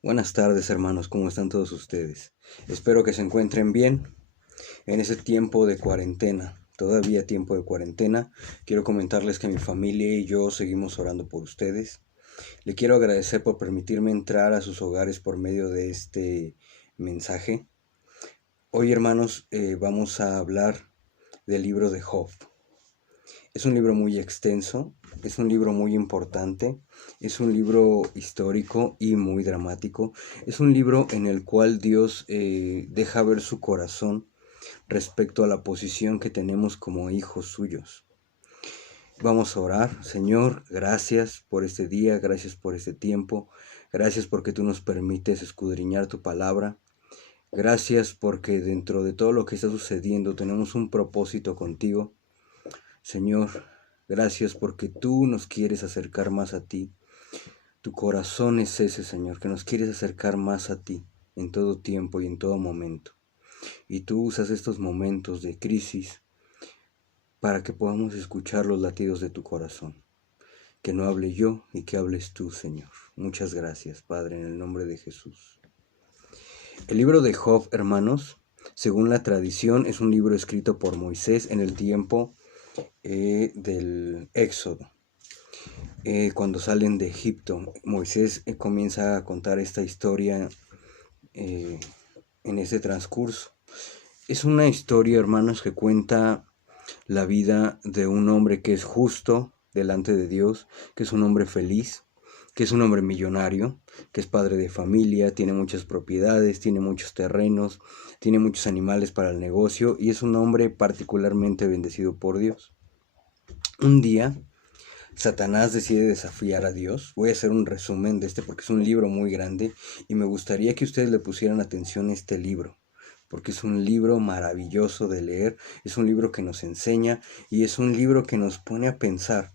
Buenas tardes, hermanos, ¿cómo están todos ustedes? Espero que se encuentren bien en ese tiempo de cuarentena. Todavía tiempo de cuarentena. Quiero comentarles que mi familia y yo seguimos orando por ustedes. Le quiero agradecer por permitirme entrar a sus hogares por medio de este mensaje. Hoy, hermanos, vamos a hablar del libro de Job. Es un libro muy extenso, es un libro muy importante, es un libro histórico y muy dramático. Es un libro en el cual Dios deja ver su corazón respecto a la posición que tenemos como hijos suyos. Vamos a orar. Señor, gracias por este día, gracias por este tiempo, gracias porque tú nos permites escudriñar tu palabra. Gracias porque dentro de todo lo que está sucediendo tenemos un propósito contigo. Señor, gracias porque tú nos quieres acercar más a ti. Tu corazón es ese, Señor, que nos quieres acercar más a ti en todo tiempo y en todo momento. Y tú usas estos momentos de crisis para que podamos escuchar los latidos de tu corazón. Que no hable yo y que hables tú, Señor. Muchas gracias, Padre, en el nombre de Jesús. El libro de Job, hermanos, según la tradición, es un libro escrito por Moisés en el tiempo del Éxodo. Cuando salen de Egipto, Moisés comienza a contar esta historia en ese transcurso. Es una historia, hermanos, que cuenta la vida de un hombre que es justo delante de Dios, que es un hombre feliz, que es un hombre millonario, que es padre de familia, tiene muchas propiedades, tiene muchos terrenos, tiene muchos animales para el negocio y es un hombre particularmente bendecido por Dios. Un día, Satanás decide desafiar a Dios. Voy a hacer un resumen de este porque es un libro muy grande y me gustaría que ustedes le pusieran atención a este libro, porque es un libro maravilloso de leer, es un libro que nos enseña y es un libro que nos pone a pensar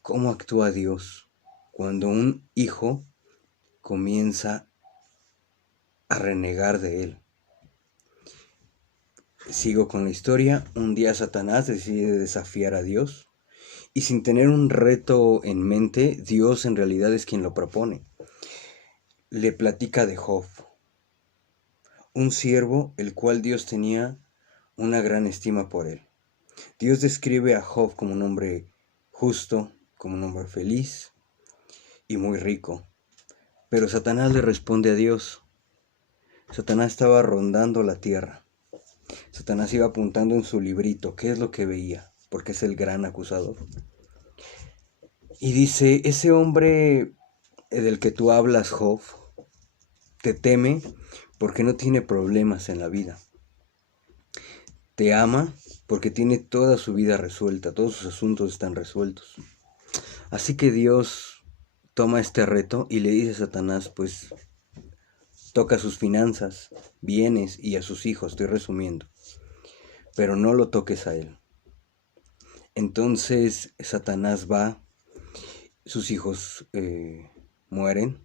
cómo actúa Dios cuando un hijo comienza a renegar de él. Sigo con la historia. Un día Satanás decide desafiar a Dios. Y sin tener un reto en mente, Dios en realidad es quien lo propone. Le platica de Job, un siervo el cual Dios tenía una gran estima por él. Dios describe a Job como un hombre justo, como un hombre feliz y muy rico. Pero Satanás le responde a Dios. Satanás estaba rondando la tierra. Satanás iba apuntando en su librito qué es lo que veía, porque es el gran acusador. Y dice, ese hombre del que tú hablas, Job, te teme porque no tiene problemas en la vida. Te ama porque tiene toda su vida resuelta, todos sus asuntos están resueltos. Así que Dios toma este reto y le dice a Satanás, pues toca sus finanzas, bienes y a sus hijos, estoy resumiendo, pero no lo toques a él. Entonces Satanás va, sus hijos mueren,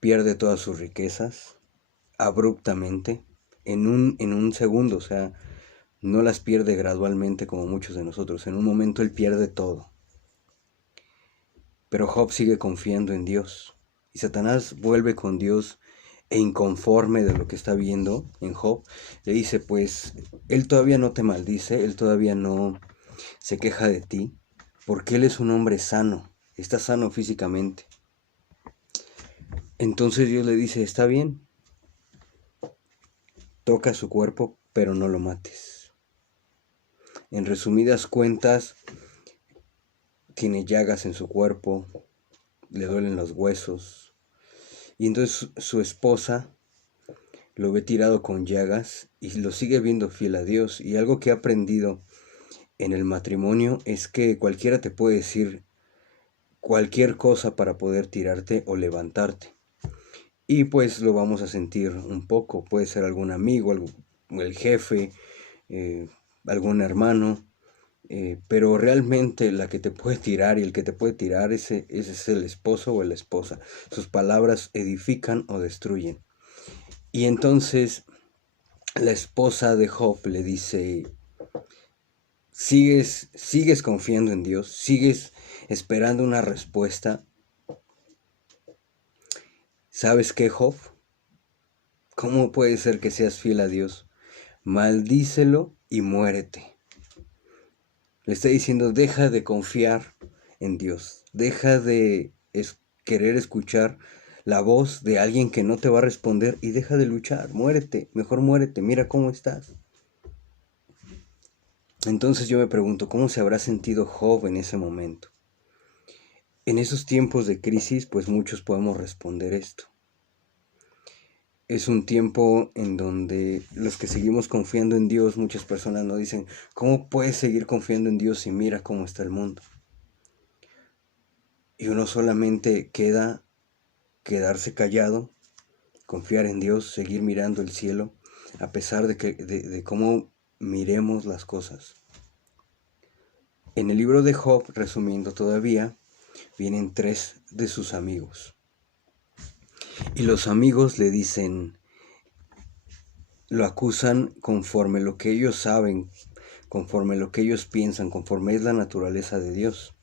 pierde todas sus riquezas abruptamente, en un segundo, o sea, no las pierde gradualmente como muchos de nosotros, en un momento él pierde todo. Pero Job sigue confiando en Dios. Y Satanás vuelve con Dios e inconforme de lo que está viendo en Job, le dice, pues, él todavía no te maldice, él todavía no se queja de ti, porque él es un hombre sano, está sano físicamente. Entonces Dios le dice, está bien, toca su cuerpo, pero no lo mates. En resumidas cuentas, tiene llagas en su cuerpo, le duelen los huesos. Y entonces su esposa lo ve tirado con llagas y lo sigue viendo fiel a Dios. Y algo que he aprendido en el matrimonio es que cualquiera te puede decir cualquier cosa para poder tirarte o levantarte. Y pues lo vamos a sentir un poco. Puede ser algún amigo, el jefe, algún hermano. Pero realmente la que te puede tirar y el que te puede tirar ese es el esposo o la esposa. Sus palabras edifican o destruyen. Y entonces la esposa de Job le dice, sigues confiando en Dios, sigues esperando una respuesta. ¿Sabes qué, Job? ¿Cómo puede ser que seas fiel a Dios? Maldícelo y muérete. Le está diciendo, deja de confiar en Dios. Deja de querer escuchar la voz de alguien que no te va a responder y deja de luchar. Muérete, mejor muérete. Mira cómo estás. Entonces yo me pregunto, ¿cómo se habrá sentido Job en ese momento? En esos tiempos de crisis, pues muchos podemos responder esto. Es un tiempo en donde los que seguimos confiando en Dios, muchas personas nos dicen, ¿cómo puedes seguir confiando en Dios si mira cómo está el mundo? Y uno solamente quedarse callado, confiar en Dios, seguir mirando el cielo, a pesar de cómo miremos las cosas. En el libro de Job, resumiendo todavía, vienen 3 de sus amigos. Y los amigos le dicen, lo acusan conforme lo que ellos saben, conforme lo que ellos piensan, conforme es la naturaleza de Dios.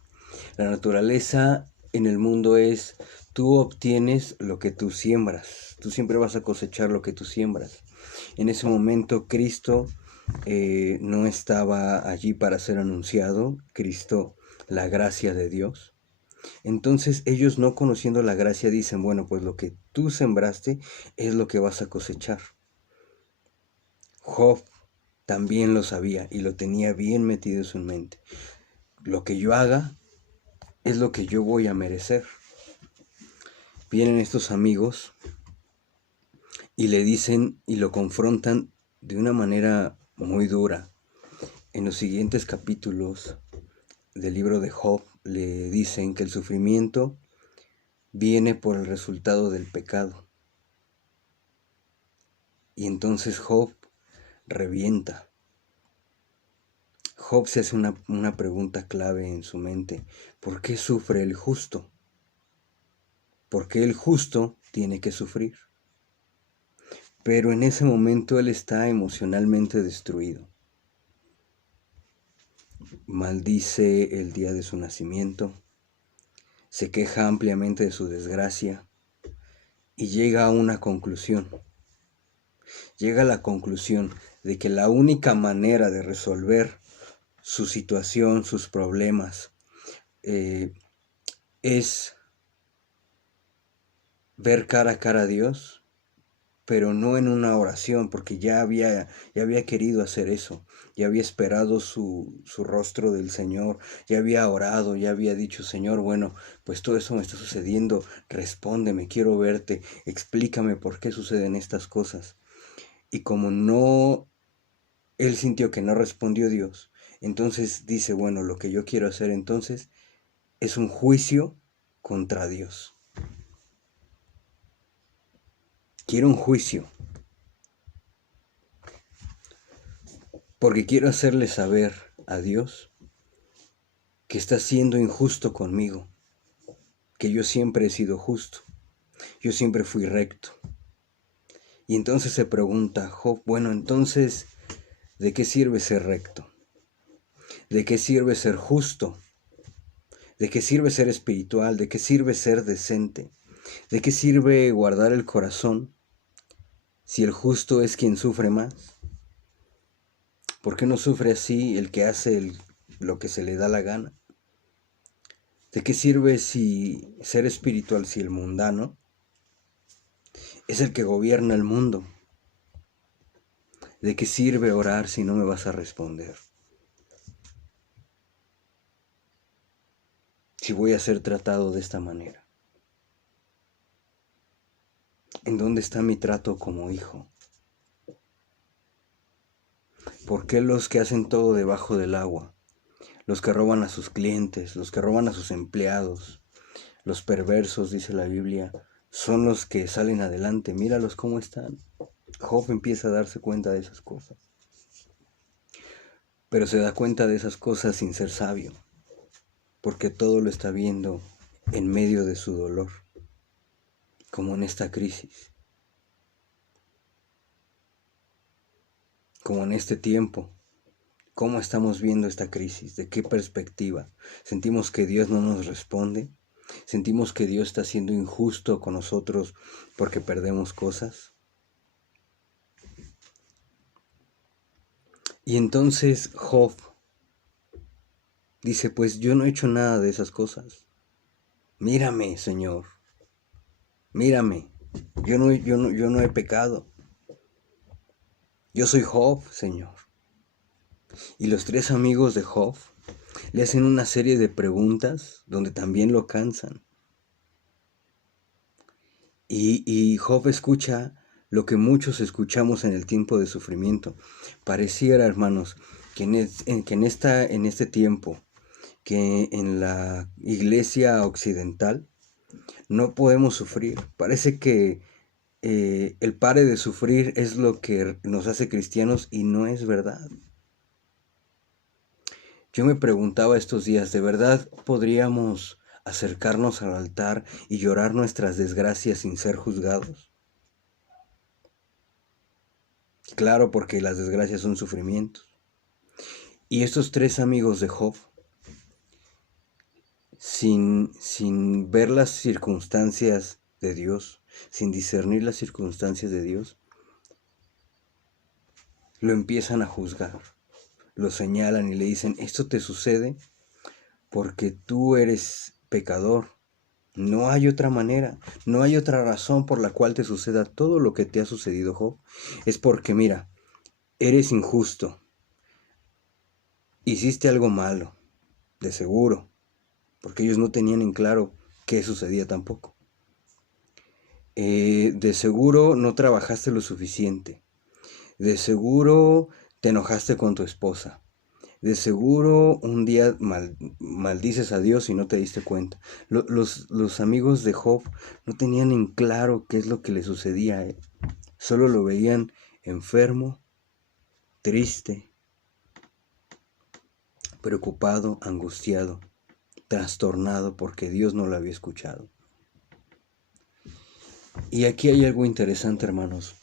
La naturaleza en el mundo es, tú obtienes lo que tú siembras, tú siempre vas a cosechar lo que tú siembras. En ese momento Cristo no estaba allí para ser anunciado, Cristo, la gracia de Dios. Entonces ellos, no conociendo la gracia, dicen, bueno, pues lo que tú sembraste es lo que vas a cosechar. Job también lo sabía y lo tenía bien metido en su mente. Lo que yo haga es lo que yo voy a merecer. Vienen estos amigos y le dicen y lo confrontan de una manera muy dura. En los siguientes capítulos del libro de Job le dicen que el sufrimiento viene por el resultado del pecado. Y entonces Job revienta. Job se hace una pregunta clave en su mente. ¿Por qué sufre el justo? ¿Por qué el justo tiene que sufrir? Pero en ese momento él está emocionalmente destruido. Maldice el día de su nacimiento, se queja ampliamente de su desgracia y llega a una conclusión. Llega a la conclusión de que la única manera de resolver su situación, sus problemas, es ver cara a cara a Dios, pero no en una oración, porque ya había querido hacer eso, ya había esperado su rostro del Señor, ya había orado, ya había dicho, Señor, bueno, pues todo eso me está sucediendo, respóndeme, quiero verte, explícame por qué suceden estas cosas. Y como no, él sintió que no respondió Dios, entonces dice, bueno, lo que yo quiero hacer entonces es un juicio contra Dios. Quiero un juicio, porque quiero hacerle saber a Dios que está siendo injusto conmigo, que yo siempre he sido justo, yo siempre fui recto. Y entonces se pregunta Job, bueno, entonces, ¿de qué sirve ser recto? ¿De qué sirve ser justo? ¿De qué sirve ser espiritual? ¿De qué sirve ser decente? ¿De qué sirve guardar el corazón si el justo es quien sufre más? ¿Por qué no sufre así el que hace lo que se le da la gana? ¿De qué sirve ser espiritual si el mundano es el que gobierna el mundo? ¿De qué sirve orar si no me vas a responder? Si voy a ser tratado de esta manera. ¿En dónde está mi trato como hijo? ¿Por qué los que hacen todo debajo del agua? Los que roban a sus clientes, los que roban a sus empleados, los perversos, dice la Biblia, son los que salen adelante. Míralos cómo están. Job empieza a darse cuenta de esas cosas. Pero se da cuenta de esas cosas sin ser sabio, porque todo lo está viendo en medio de su dolor, como en esta crisis, como en este tiempo. ¿Cómo estamos viendo esta crisis? ¿De qué perspectiva? ¿Sentimos que Dios no nos responde? Sentimos que Dios está siendo injusto con nosotros porque perdemos cosas. Y entonces Job dice, pues yo no he hecho nada de esas cosas. Mírame, Señor, mírame. Yo no he pecado. Yo soy Job, Señor. Y los tres amigos de Job le hacen una serie de preguntas donde también lo cansan. Y Job escucha lo que muchos escuchamos en el tiempo de sufrimiento. Pareciera, hermanos, que en este tiempo, que en la iglesia occidental no podemos sufrir. Parece que el pare de sufrir es lo que nos hace cristianos y no es verdad. Yo me preguntaba estos días, ¿de verdad podríamos acercarnos al altar y llorar nuestras desgracias sin ser juzgados? Claro, porque las desgracias son sufrimientos. Y estos tres amigos de Job, sin ver las circunstancias de Dios, sin discernir las circunstancias de Dios, lo empiezan a juzgar, lo señalan y le dicen, esto te sucede porque tú eres pecador. No hay otra manera, no hay otra razón por la cual te suceda todo lo que te ha sucedido, Job. Es porque, mira, eres injusto, hiciste algo malo, de seguro, porque ellos no tenían en claro qué sucedía tampoco. De seguro no trabajaste lo suficiente, de seguro te enojaste con tu esposa, de seguro un día maldices a Dios y no te diste cuenta. Los amigos de Job no tenían en claro qué es lo que le sucedía a él. Solo lo veían enfermo, triste, preocupado, angustiado, trastornado porque Dios no lo había escuchado. Y aquí hay algo interesante, hermanos,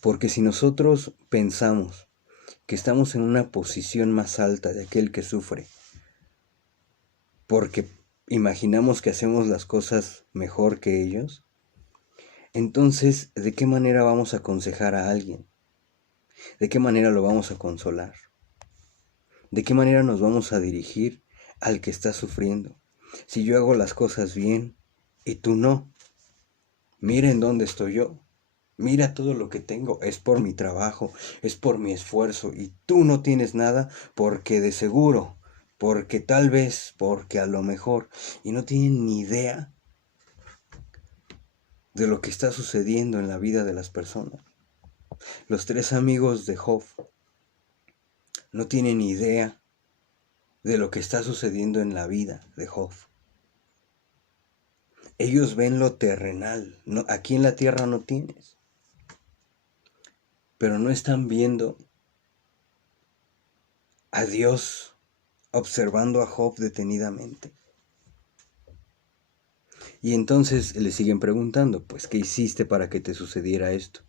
porque si nosotros pensamos que estamos en una posición más alta de aquel que sufre, porque imaginamos que hacemos las cosas mejor que ellos, entonces, ¿de qué manera vamos a aconsejar a alguien? ¿De qué manera lo vamos a consolar? ¿De qué manera nos vamos a dirigir al que está sufriendo? Si yo hago las cosas bien y tú no, mira en dónde estoy yo. Mira todo lo que tengo, es por mi trabajo, es por mi esfuerzo y tú no tienes nada porque de seguro, porque tal vez, porque a lo mejor, y no tienen ni idea de lo que está sucediendo en la vida de las personas. Los tres amigos de Job no tienen idea de lo que está sucediendo en la vida de Job. Ellos ven lo terrenal, no, aquí en la tierra no tienes, pero no están viendo a Dios observando a Job detenidamente. Y entonces le siguen preguntando, pues, ¿qué hiciste para que te sucediera esto?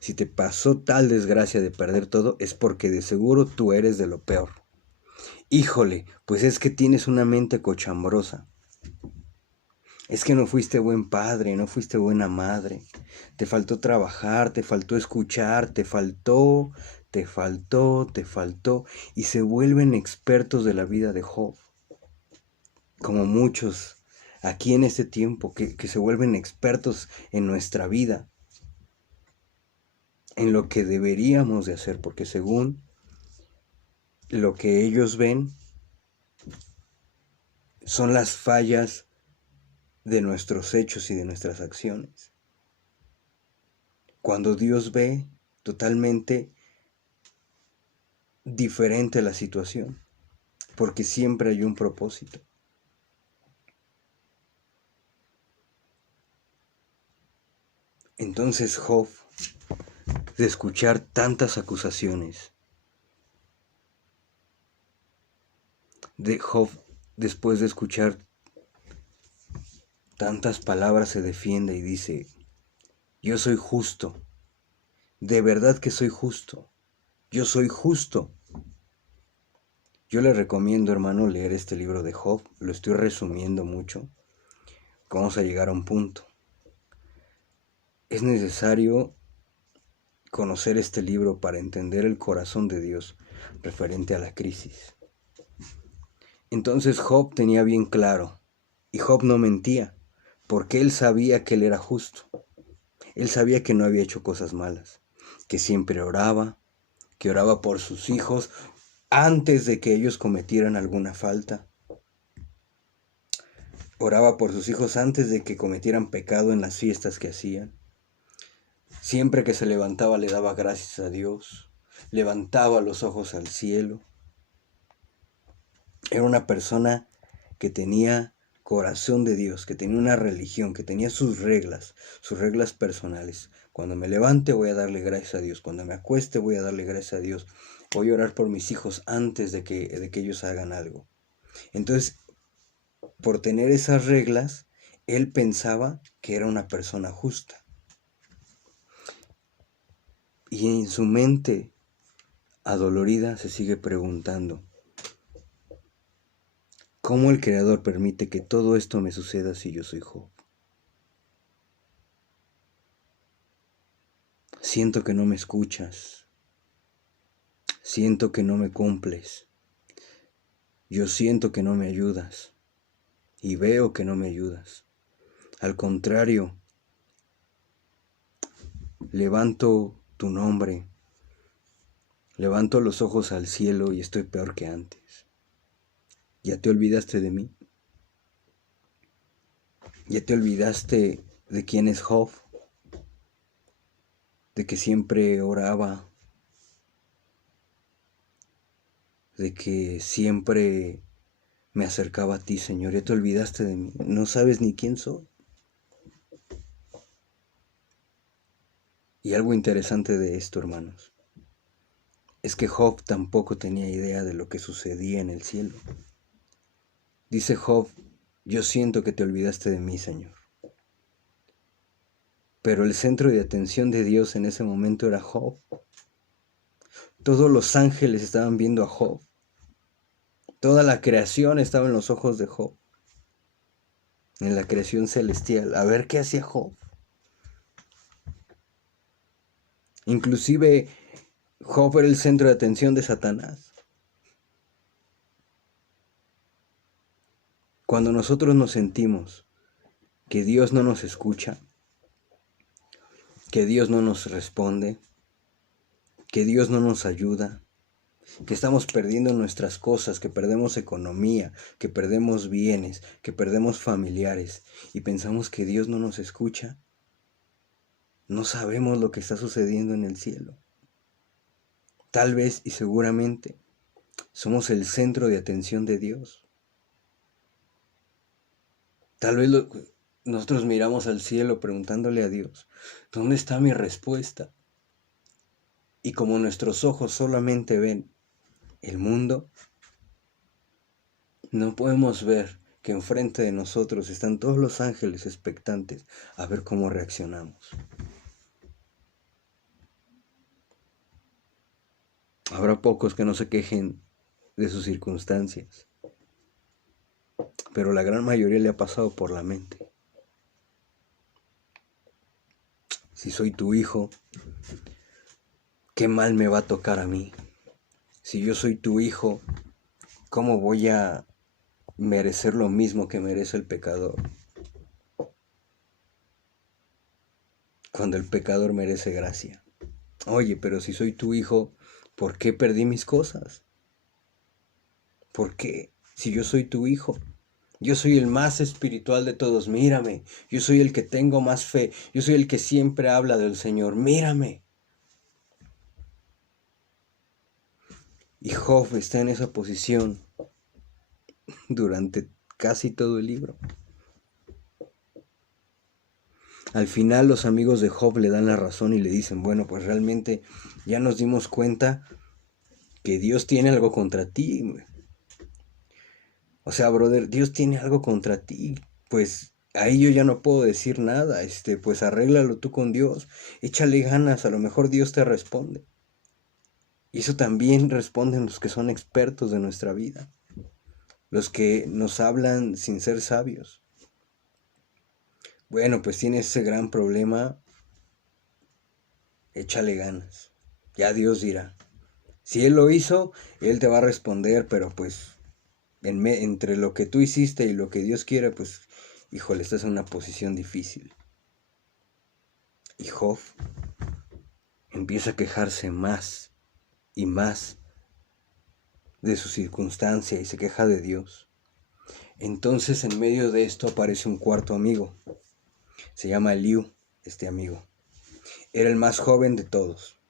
Si te pasó tal desgracia de perder todo, es porque de seguro tú eres de lo peor. Híjole, pues es que tienes una mente cochambrosa. Es que no fuiste buen padre, no fuiste buena madre. Te faltó trabajar, te faltó escuchar, te faltó. Y se vuelven expertos de la vida de Job. Como muchos aquí en este tiempo que se vuelven expertos en nuestra vida. En lo que deberíamos de hacer, porque según lo que ellos ven, son las fallas de nuestros hechos y de nuestras acciones. Cuando Dios ve totalmente diferente la situación, porque siempre hay un propósito. Entonces Job, de escuchar tantas acusaciones, de Job, después de escuchar tantas palabras, se defiende y dice, yo soy justo, de verdad que soy justo, yo soy justo. Yo le recomiendo, hermano, leer este libro de Job. Lo estoy resumiendo mucho. Vamos a llegar a un punto. Es necesario conocer este libro para entender el corazón de Dios referente a la crisis. Entonces Job tenía bien claro, y Job no mentía, porque él sabía que él era justo. Él sabía que no había hecho cosas malas, que siempre oraba, que oraba por sus hijos antes de que ellos cometieran alguna falta. Oraba por sus hijos antes de que cometieran pecado en las fiestas que hacían. Siempre que se levantaba le daba gracias a Dios, levantaba los ojos al cielo. Era una persona que tenía corazón de Dios, que tenía una religión, que tenía sus reglas personales. Cuando me levante voy a darle gracias a Dios, cuando me acueste voy a darle gracias a Dios, voy a orar por mis hijos antes de que ellos hagan algo. Entonces, por tener esas reglas, él pensaba que era una persona justa. Y en su mente adolorida se sigue preguntando, ¿cómo el Creador permite que todo esto me suceda si yo soy Job? Siento que no me escuchas, siento que no me cumples, yo siento que no me ayudas y veo que no me ayudas. Al contrario, levanto tu nombre, levanto los ojos al cielo y estoy peor que antes. ¿Ya te olvidaste de mí? ¿Ya te olvidaste de quién es Job? De que siempre oraba, de que siempre me acercaba a ti, Señor. ¿Ya te olvidaste de mí? ¿No sabes ni quién soy? Y algo interesante de esto, hermanos, es que Job tampoco tenía idea de lo que sucedía en el cielo. Dice Job, yo siento que te olvidaste de mí, Señor. Pero el centro de atención de Dios en ese momento era Job. Todos los ángeles estaban viendo a Job. Toda la creación estaba en los ojos de Job, en la creación celestial, a ver qué hacía Job. Inclusive Job era el centro de atención de Satanás. Cuando nosotros nos sentimos que Dios no nos escucha, que Dios no nos responde, que Dios no nos ayuda, que estamos perdiendo nuestras cosas, que perdemos economía, que perdemos bienes, que perdemos familiares y pensamos que Dios no nos escucha, no sabemos lo que está sucediendo en el cielo. Tal vez y seguramente somos el centro de atención de Dios. Tal vez nosotros miramos al cielo preguntándole a Dios, ¿dónde está mi respuesta? Y como nuestros ojos solamente ven el mundo, no podemos ver que enfrente de nosotros están todos los ángeles expectantes a ver cómo reaccionamos. Habrá pocos que no se quejen de sus circunstancias, pero la gran mayoría le ha pasado por la mente. Si soy tu hijo, ¿qué mal me va a tocar a mí? Si yo soy tu hijo, ¿cómo voy a merecer lo mismo que merece el pecador? Cuando el pecador merece gracia. Oye, pero si soy tu hijo, ¿por qué perdí mis cosas? ¿Por qué? Si yo soy tu hijo, yo soy el más espiritual de todos, mírame. Yo soy el que tengo más fe, yo soy el que siempre habla del Señor, mírame. Y Job está en esa posición durante casi todo el libro. Al final los amigos de Job le dan la razón y le dicen, bueno, pues realmente ya nos dimos cuenta que Dios tiene algo contra ti. O sea, brother, Dios tiene algo contra ti. Pues ahí yo ya no puedo decir nada. Pues arréglalo tú con Dios. Échale ganas, a lo mejor Dios te responde. Y eso también responden los que son expertos de nuestra vida, los que nos hablan sin ser sabios. Bueno, pues tienes ese gran problema, échale ganas. Ya Dios dirá. Si Él lo hizo, Él te va a responder, pero pues entre lo que tú hiciste y lo que Dios quiere, pues, híjole, estás en una posición difícil. Y Job empieza a quejarse más y más de su circunstancia y se queja de Dios. Entonces en medio de esto aparece un cuarto amigo. Se llama Eliú, este amigo. Era el más joven de todos.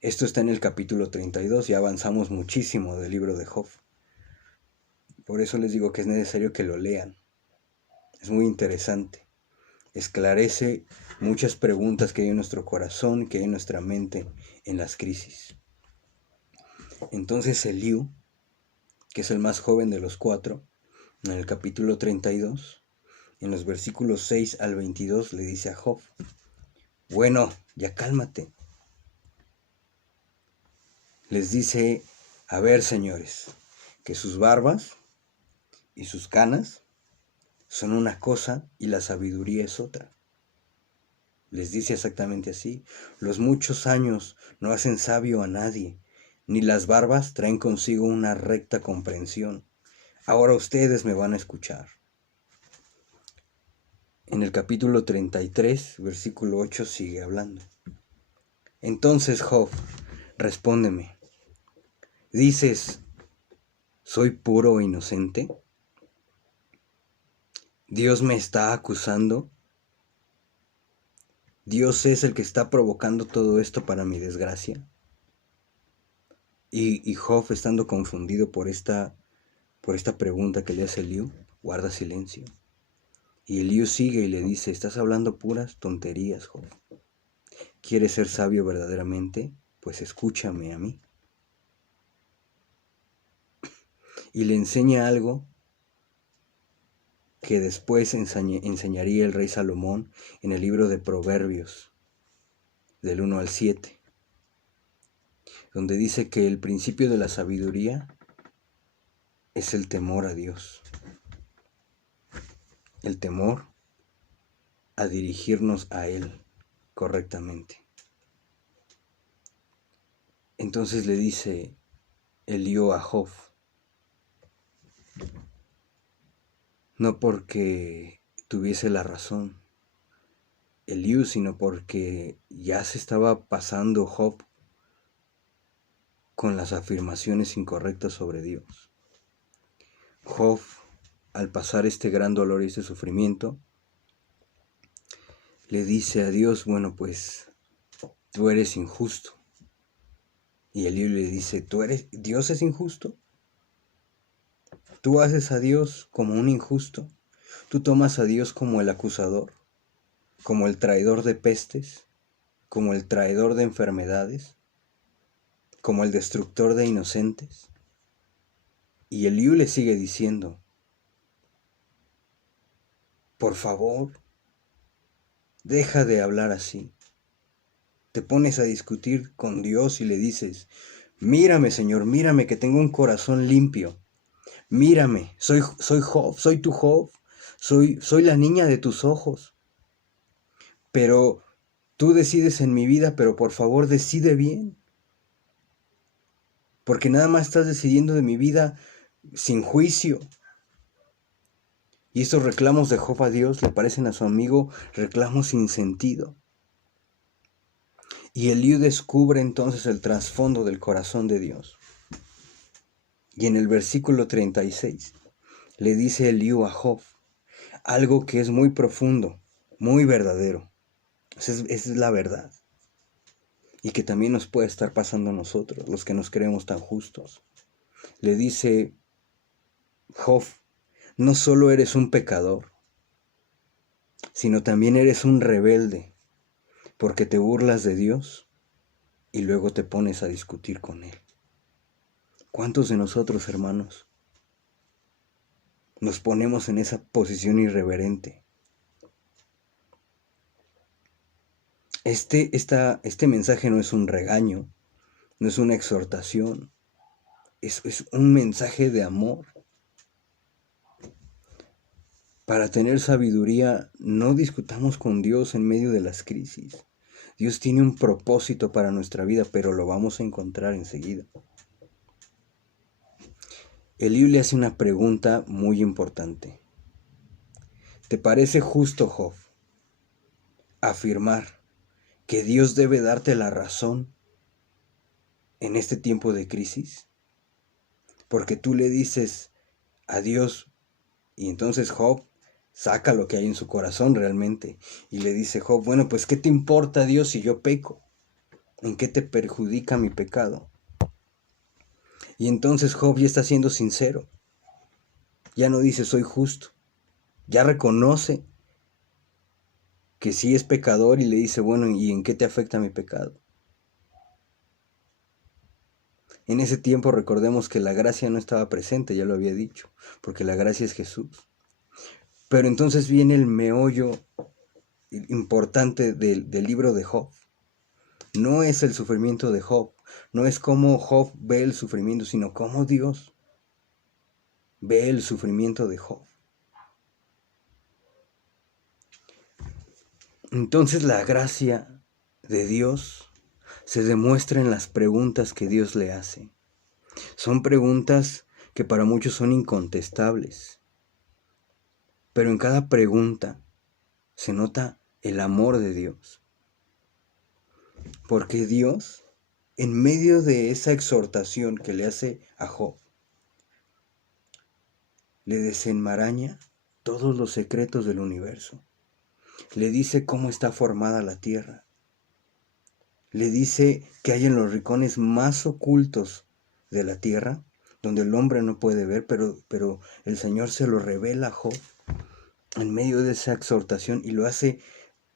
Esto está en el capítulo 32, ya avanzamos muchísimo del libro de Job. Por eso les digo que es necesario que lo lean. Es muy interesante. Esclarece muchas preguntas que hay en nuestro corazón, que hay en nuestra mente en las crisis. Entonces Eliú, que es el más joven de los cuatro, en el capítulo 32, en los versículos 6 al 22, le dice a Job: bueno, ya cálmate. Les dice: a ver, señores, que sus barbas y sus canas son una cosa y la sabiduría es otra. Les dice exactamente así: los muchos años no hacen sabio a nadie, ni las barbas traen consigo una recta comprensión. Ahora ustedes me van a escuchar. En el capítulo 33, versículo 8, sigue hablando. Entonces, Job, respóndeme. Dices: ¿soy puro e inocente? ¿Dios me está acusando? ¿Dios es el que está provocando todo esto para mi desgracia? Y Job, estando confundido por esta pregunta que le hace Eliú, guarda silencio. Y Eliú sigue y le dice: estás hablando puras tonterías, Job. ¿Quieres ser sabio verdaderamente? Pues escúchame a mí. Y le enseña algo que después enseñaría el rey Salomón en el libro de Proverbios, del 1 al 7, donde dice que el principio de la sabiduría es el temor a Dios, el temor a dirigirnos a Él correctamente. Entonces le dice Eliú a Job: no porque tuviese la razón Eliú, sino porque ya se estaba pasando Job con las afirmaciones incorrectas sobre Dios. Job, al pasar este gran dolor y este sufrimiento, le dice a Dios: bueno, pues tú eres injusto. Y Eliú le dice: ¿Dios es injusto? Tú haces a Dios como un injusto. Tú tomas a Dios como el acusador, como el traidor de pestes, como el traidor de enfermedades, como el destructor de inocentes. Y Eliú le sigue diciendo: por favor, deja de hablar así. Te pones a discutir con Dios y le dices: mírame, Señor, mírame, que tengo un corazón limpio. Mírame, soy Job, soy tu Job, soy la niña de tus ojos. Pero tú decides en mi vida, pero por favor decide bien. Porque nada más estás decidiendo de mi vida sin juicio. Y estos reclamos de Job a Dios le parecen a su amigo reclamos sin sentido. Y Eliú descubre entonces el trasfondo del corazón de Dios. Y en el versículo 36 le dice Eliú a Job algo que es muy profundo, muy verdadero. Esa es la verdad. Y que también nos puede estar pasando a nosotros, los que nos creemos tan justos. Le dice: Job, no solo eres un pecador, sino también eres un rebelde, porque te burlas de Dios y luego te pones a discutir con Él. ¿Cuántos de nosotros, hermanos, nos ponemos en esa posición irreverente? Este mensaje no es un regaño, no es una exhortación, es un mensaje de amor. Para tener sabiduría, no discutamos con Dios en medio de las crisis. Dios tiene un propósito para nuestra vida, pero lo vamos a encontrar enseguida. Eliú le hace una pregunta muy importante. ¿Te parece justo, Job, afirmar que Dios debe darte la razón en este tiempo de crisis? Porque tú le dices a Dios, y entonces Job saca lo que hay en su corazón realmente, y le dice Job, bueno, pues ¿qué te importa, Dios, si yo peco? ¿En qué te perjudica mi pecado? Y entonces Job ya está siendo sincero, ya no dice soy justo, ya reconoce que sí es pecador y le dice, bueno, ¿y en qué te afecta mi pecado? En ese tiempo recordemos que la gracia no estaba presente, ya lo había dicho, porque la gracia es Jesús. Pero entonces viene el meollo importante del libro de Job. No es el sufrimiento de Job, no es cómo Job ve el sufrimiento, sino cómo Dios ve el sufrimiento de Job. Entonces la gracia de Dios se demuestra en las preguntas que Dios le hace. Son preguntas que para muchos son incontestables, pero en cada pregunta se nota el amor de Dios. Porque Dios, en medio de esa exhortación que le hace a Job, le desenmaraña todos los secretos del universo. Le dice cómo está formada la tierra. Le dice que hay en los rincones más ocultos de la tierra, donde el hombre no puede ver, pero el Señor se lo revela a Job en medio de esa exhortación y lo hace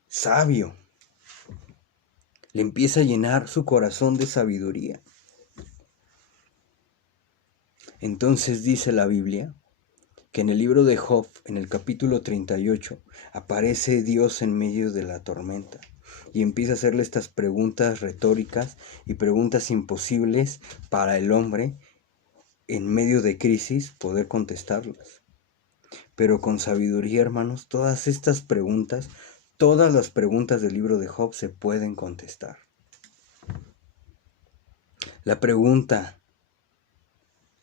sabio. Le empieza a llenar su corazón de sabiduría. Entonces dice la Biblia que en el libro de Job, en el capítulo 38, aparece Dios en medio de la tormenta y empieza a hacerle estas preguntas retóricas y preguntas imposibles para el hombre en medio de crisis poder contestarlas. Pero con sabiduría, hermanos, todas estas preguntas, todas las preguntas del libro de Job se pueden contestar. La pregunta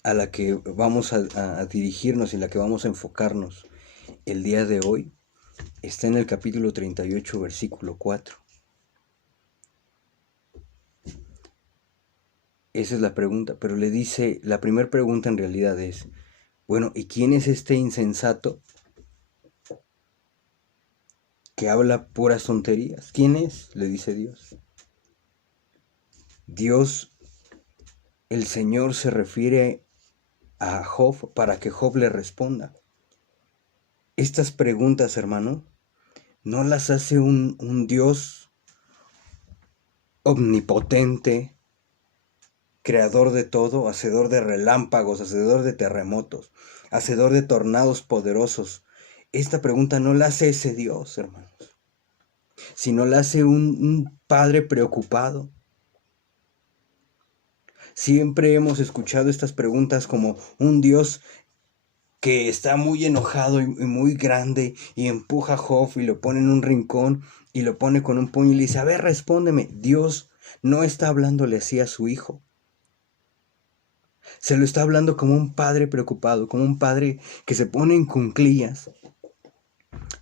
a la que vamos a dirigirnos y la que vamos a enfocarnos el día de hoy está en el capítulo 38, versículo 4. Esa es la pregunta, pero le dice, la primera pregunta en realidad es, bueno, ¿y quién es este insensato que habla puras tonterías? ¿Quién es? Le dice Dios. Dios, el Señor se refiere a Job para que Job le responda. Estas preguntas, hermano, no las hace un Dios omnipotente, creador de todo, hacedor de relámpagos, hacedor de terremotos, hacedor de tornados poderosos. Esta pregunta no la hace ese Dios, hermanos, sino la hace un padre preocupado. Siempre hemos escuchado estas preguntas como un Dios que está muy enojado y muy grande y empuja a Job y lo pone en un rincón y lo pone con un puño y le dice, a ver, respóndeme. Dios no está hablándole así a su hijo. Se lo está hablando como un padre preocupado, como un padre que se pone en cuclillas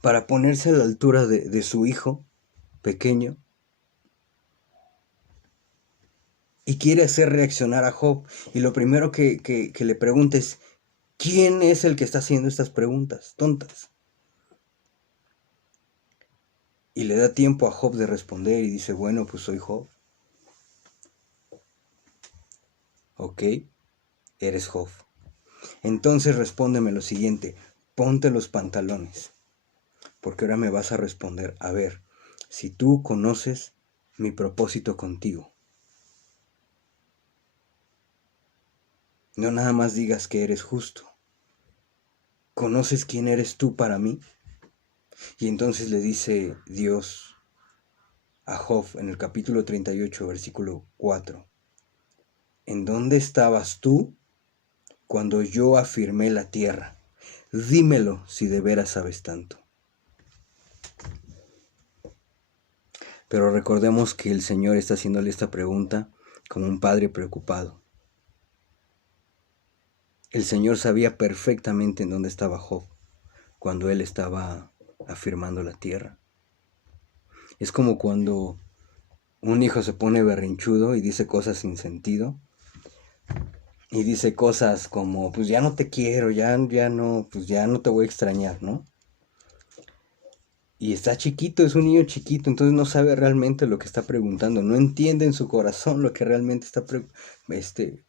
para ponerse a la altura de su hijo pequeño y quiere hacer reaccionar a Job. Y lo primero que le pregunta es, ¿quién es el que está haciendo estas preguntas tontas? Y le da tiempo a Job de responder y dice, bueno, pues soy Job. Ok, eres Job. Entonces respóndeme lo siguiente, ponte los pantalones, porque ahora me vas a responder, a ver, si tú conoces mi propósito contigo. No nada más digas que eres justo. ¿Conoces quién eres tú para mí? Y entonces le dice Dios a Job en el capítulo 38, versículo 4. ¿en dónde estabas tú cuando yo afirmé la tierra? Dímelo si de veras sabes tanto. Pero recordemos que el Señor está haciéndole esta pregunta como un padre preocupado. El Señor sabía perfectamente en dónde estaba Job cuando él estaba afirmando la tierra. Es como cuando un hijo se pone berrinchudo y dice cosas sin sentido. Y dice cosas como, pues ya no te quiero, ya no, pues ya no te voy a extrañar, ¿no? Y está chiquito, es un niño chiquito, entonces no sabe realmente lo que está preguntando, no entiende en su corazón lo que realmente está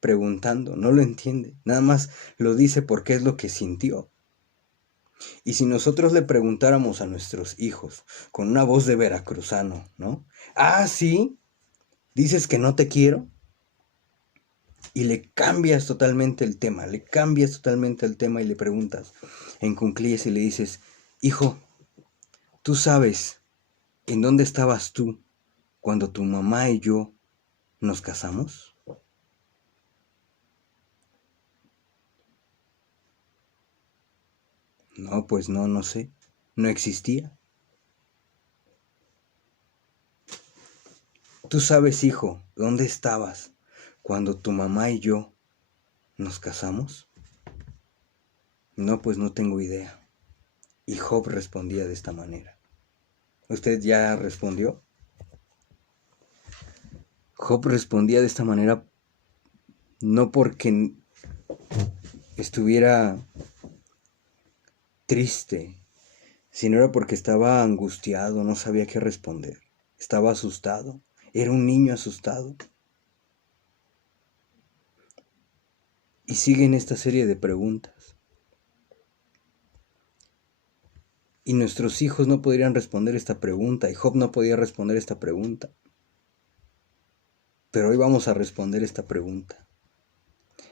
preguntando, no lo entiende, nada más lo dice porque es lo que sintió. Y si nosotros le preguntáramos a nuestros hijos con una voz de veracruzano, ¿no? Ah, sí, dices que no te quiero, y le cambias totalmente el tema, y le preguntas en cuclillas y le dices, hijo, ¿tú sabes en dónde estabas tú cuando tu mamá y yo nos casamos? No, pues no, no sé, no existía. ¿Tú sabes, hijo, dónde estabas cuando tu mamá y yo nos casamos? No, pues no tengo idea. Y Job respondía de esta manera. ¿Usted ya respondió? Job respondía de esta manera no porque estuviera triste, sino era porque estaba angustiado, no sabía qué responder. Estaba asustado, era un niño asustado. Y siguen esta serie de preguntas. Y nuestros hijos no podrían responder esta pregunta, y Job no podía responder esta pregunta. Pero hoy vamos a responder esta pregunta.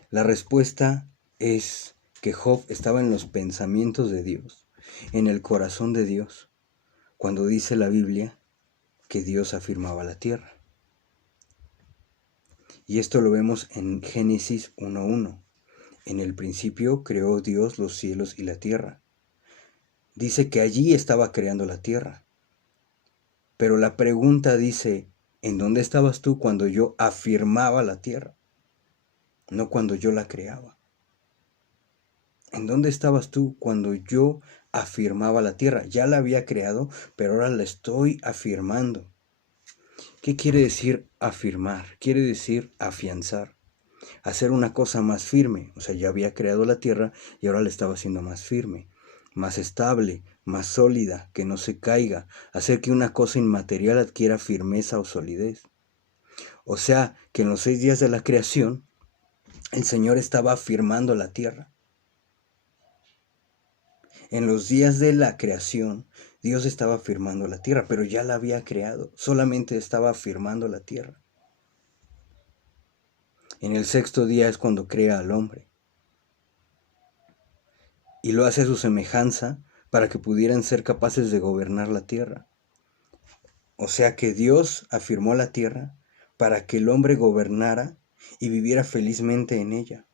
La respuesta es que Job estaba en los pensamientos de Dios, en el corazón de Dios, cuando dice la Biblia que Dios afirmaba la tierra. Y esto lo vemos en Génesis 1:1. En el principio creó Dios los cielos y la tierra. Dice que allí estaba creando la tierra. Pero la pregunta dice, ¿en dónde estabas tú cuando yo afirmaba la tierra? No cuando yo la creaba. ¿En dónde estabas tú cuando yo afirmaba la tierra? Ya la había creado, pero ahora la estoy afirmando. ¿Qué quiere decir afirmar? Quiere decir afianzar. Hacer una cosa más firme. O sea, ya había creado la tierra y ahora la estaba haciendo más firme, más estable, más sólida, que no se caiga. Hacer que una cosa inmaterial adquiera firmeza o solidez. O sea, que en los 6 días de la creación, el Señor estaba afirmando la tierra. En los días de la creación, Dios estaba afirmando la tierra, pero ya la había creado, solamente estaba afirmando la tierra. En el 6º día es cuando crea al hombre. Y lo hace a su semejanza para que pudieran ser capaces de gobernar la tierra. O sea que Dios afirmó la tierra para que el hombre gobernara y viviera felizmente en ella.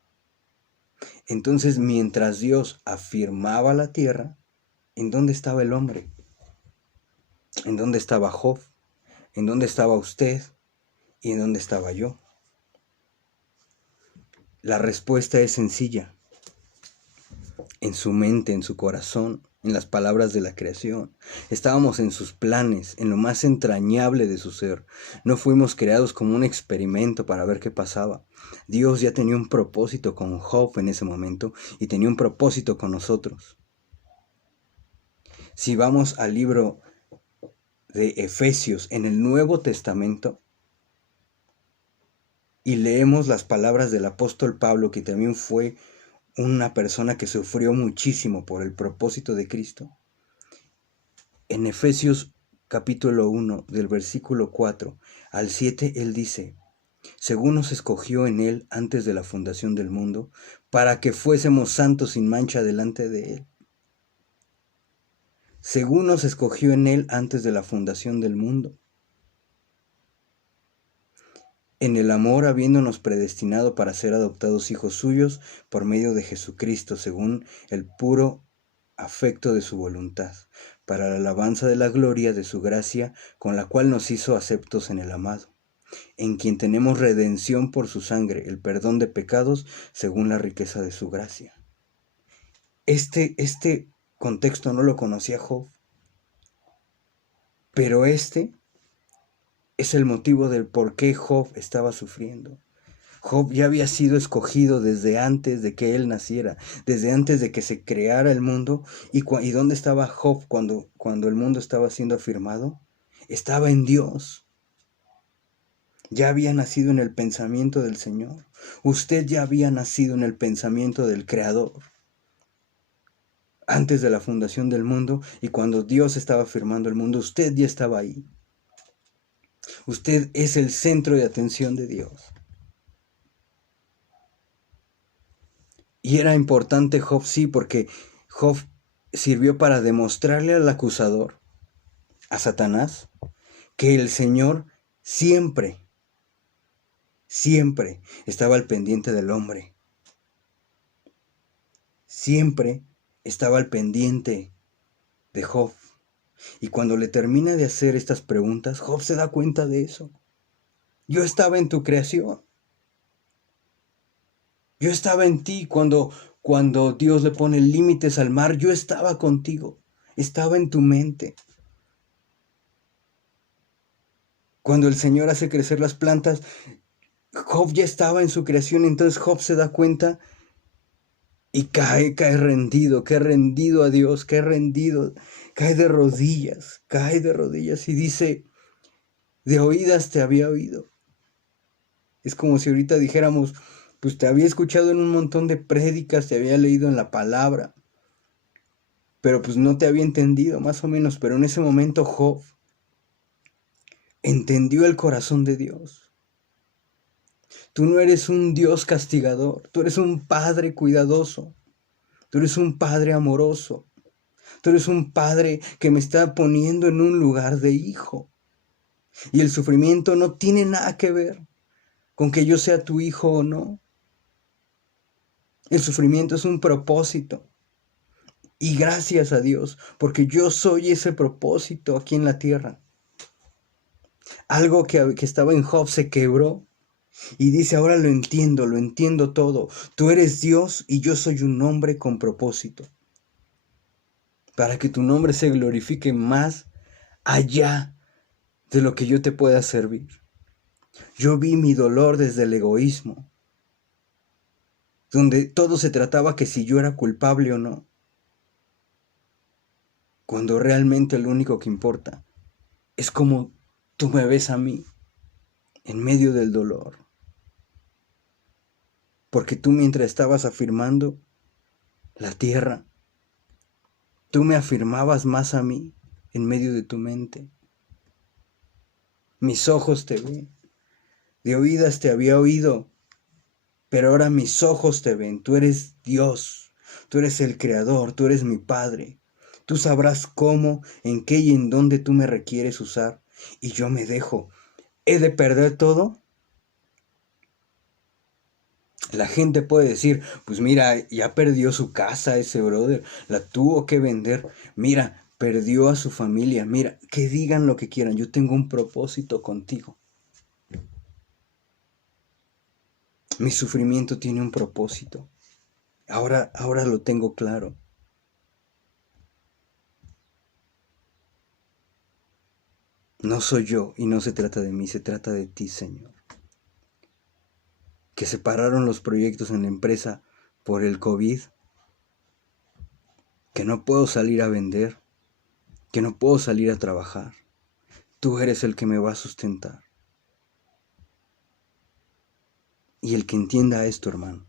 Entonces, mientras Dios afirmaba la tierra, ¿en dónde estaba el hombre? ¿En dónde estaba Job? ¿En dónde estaba usted? ¿Y en dónde estaba yo? La respuesta es sencilla. En su mente, en su corazón, en las palabras de la creación. Estábamos en sus planes, en lo más entrañable de su ser. No fuimos creados como un experimento para ver qué pasaba. Dios ya tenía un propósito con Job en ese momento y tenía un propósito con nosotros. Si vamos al libro de Efesios en el Nuevo Testamento y leemos las palabras del apóstol Pablo, que también fue una persona que sufrió muchísimo por el propósito de Cristo. En Efesios capítulo 1 del versículo 4 al 7, él dice, según nos escogió en él antes de la fundación del mundo, para que fuésemos santos sin mancha delante de él. Según nos escogió en él antes de la fundación del mundo. en el amor habiéndonos predestinado para ser adoptados hijos suyos por medio de Jesucristo, según el puro afecto de su voluntad, para la alabanza de la gloria de su gracia, con la cual nos hizo aceptos en el amado, en quien tenemos redención por su sangre, el perdón de pecados, según la riqueza de su gracia. Este contexto no lo conocía Job, pero este es el motivo del por qué Job estaba sufriendo. Job ya había sido escogido desde antes de que él naciera, desde antes de que se creara el mundo. ¿Y dónde estaba Job cuando el mundo estaba siendo afirmado? Estaba en Dios. Ya había nacido en el pensamiento del Señor. Usted ya había nacido en el pensamiento del Creador. Antes de la fundación del mundo y cuando Dios estaba afirmando el mundo, usted ya estaba ahí. Usted es el centro de atención de Dios. Y era importante Job, sí, porque Job sirvió para demostrarle al acusador, a Satanás, que el Señor siempre estaba al pendiente del hombre. Siempre estaba al pendiente de Job. Y cuando le termina de hacer estas preguntas, Job se da cuenta de eso. Yo estaba en tu creación. Yo estaba en ti cuando Dios le pone límites al mar. Yo estaba contigo. Estaba en tu mente. Cuando el Señor hace crecer las plantas, Job ya estaba en su creación. Entonces Job se da cuenta y cae rendido a Dios, cae rendido, cae de rodillas y dice, de oídas te había oído. Es como si ahorita dijéramos, pues te había escuchado en un montón de prédicas, te había leído en la palabra, pero pues no te había entendido, más o menos. Pero en ese momento Job entendió el corazón de Dios. Tú no eres un Dios castigador, tú eres un Padre cuidadoso, tú eres un Padre amoroso, tú eres un Padre que me está poniendo en un lugar de hijo. Y el sufrimiento no tiene nada que ver con que yo sea tu hijo o no. El sufrimiento es un propósito. Y gracias a Dios, porque yo soy ese propósito aquí en la tierra. Algo que estaba en Job se quebró y dice, ahora lo entiendo todo. Tú eres Dios y yo soy un hombre con propósito. Para que tu nombre se glorifique más allá de lo que yo te pueda servir. Yo vi mi dolor desde el egoísmo, donde todo se trataba que si yo era culpable o no, cuando realmente lo único que importa es cómo tú me ves a mí en medio del dolor. Porque tú mientras estabas afirmando la tierra, tú me afirmabas más a mí en medio de tu mente. Mis ojos te ven, de oídas te había oído, pero ahora mis ojos te ven. Tú eres Dios, tú eres el Creador, tú eres mi Padre. Tú sabrás cómo, en qué y en dónde tú me requieres usar. Y yo me dejo. ¿He de perder todo? La gente puede decir, pues mira, ya perdió su casa ese brother, la tuvo que vender. Mira, perdió a su familia. Mira, que digan lo que quieran. Yo tengo un propósito contigo. Mi sufrimiento tiene un propósito. Ahora lo tengo claro. No soy yo y no se trata de mí, se trata de ti, Señor. Que se pararon los proyectos en la empresa por el COVID, que no puedo salir a vender, que no puedo salir a trabajar. Tú eres el que me va a sustentar. Y el que entienda esto, hermano,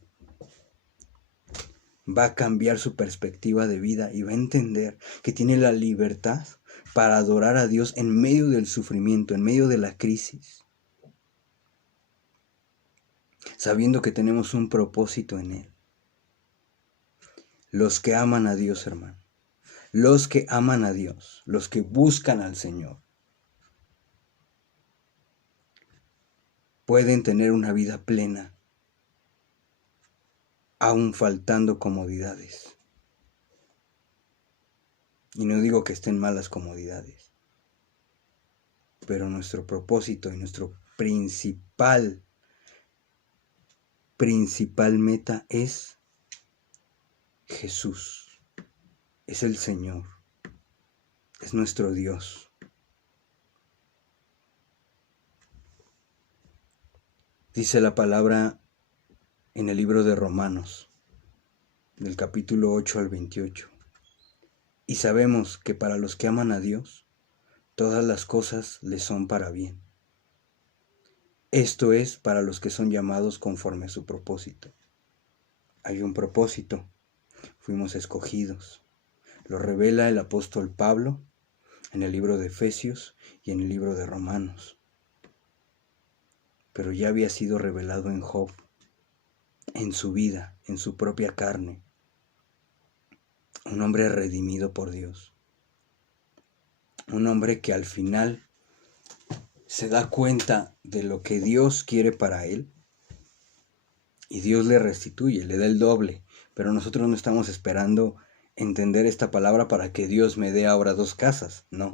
va a cambiar su perspectiva de vida y va a entender que tiene la libertad para adorar a Dios en medio del sufrimiento, en medio de la crisis, sabiendo que tenemos un propósito en Él. Los que aman a Dios, hermano, los que aman a Dios, los que buscan al Señor, pueden tener una vida plena, aún faltando comodidades. Y no digo que estén malas comodidades, pero nuestro propósito y nuestro principal meta es Jesús, es el Señor, es nuestro Dios. Dice la palabra en el libro de Romanos, del capítulo 8 al 28. Y sabemos que para los que aman a Dios, todas las cosas les son para bien. Esto es para los que son llamados conforme a su propósito. Hay un propósito, fuimos escogidos. Lo revela el apóstol Pablo en el libro de Efesios y en el libro de Romanos. Pero ya había sido revelado en Job, en su vida, en su propia carne. Un hombre redimido por Dios. Un hombre que al final se da cuenta de lo que Dios quiere para él y Dios le restituye, le da el doble. Pero nosotros no estamos esperando entender esta palabra para que Dios me dé ahora 2 casas, no.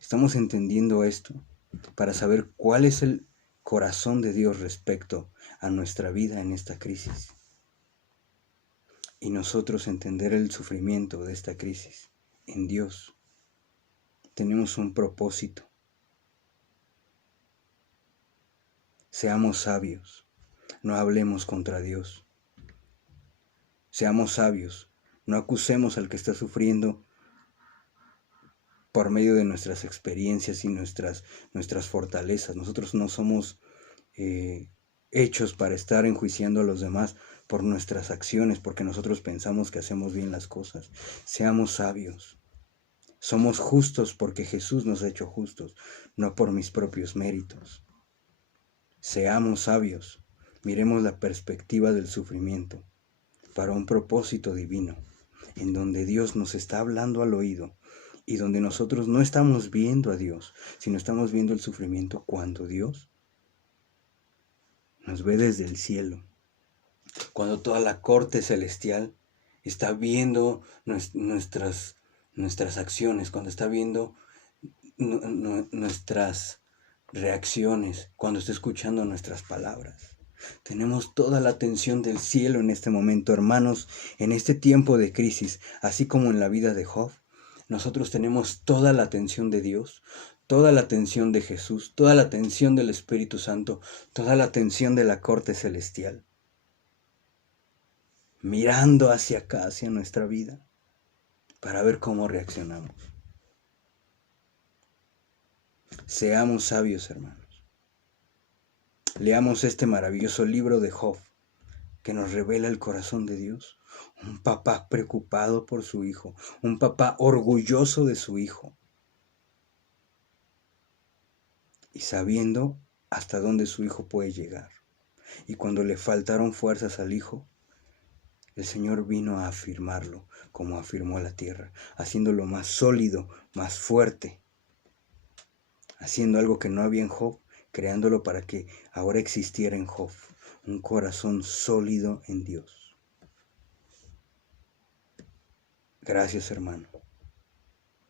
Estamos entendiendo esto para saber cuál es el corazón de Dios respecto a nuestra vida en esta crisis. Y nosotros entender el sufrimiento de esta crisis en Dios. Tenemos un propósito. Seamos sabios, no hablemos contra Dios. Seamos sabios, no acusemos al que está sufriendo por medio de nuestras experiencias y nuestras fortalezas. Nosotros no somos hechos para estar enjuiciando a los demás por nuestras acciones, porque nosotros pensamos que hacemos bien las cosas. Seamos sabios. Somos justos porque Jesús nos ha hecho justos, no por mis propios méritos. Seamos sabios. Miremos la perspectiva del sufrimiento para un propósito divino, en donde Dios nos está hablando al oído y donde nosotros no estamos viendo a Dios, sino estamos viendo el sufrimiento cuando Dios nos ve desde el cielo. Cuando toda la corte celestial está viendo nuestras acciones, cuando está viendo nuestras reacciones, cuando está escuchando nuestras palabras. Tenemos toda la atención del cielo en este momento, hermanos, en este tiempo de crisis, así como en la vida de Job. Nosotros tenemos toda la atención de Dios, toda la atención de Jesús, toda la atención del Espíritu Santo, toda la atención de la corte celestial, mirando hacia acá, hacia nuestra vida, para ver cómo reaccionamos. Seamos sabios, hermanos. Leamos este maravilloso libro de Job, que nos revela el corazón de Dios. Un papá preocupado por su hijo, un papá orgulloso de su hijo, y sabiendo hasta dónde su hijo puede llegar. Y cuando le faltaron fuerzas al hijo, el Señor vino a afirmarlo, como afirmó la tierra, haciéndolo más sólido, más fuerte, haciendo algo que no había en Job, creándolo para que ahora existiera en Job, un corazón sólido en Dios. Gracias, hermano.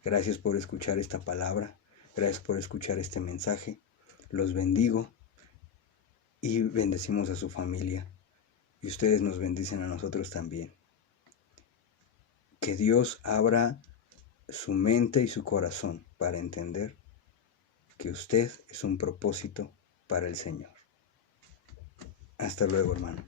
Gracias por escuchar esta palabra. Gracias por escuchar este mensaje. Los bendigo y bendecimos a su familia. Y ustedes nos bendicen a nosotros también. Que Dios abra su mente y su corazón para entender que usted es un propósito para el Señor. Hasta luego, hermano.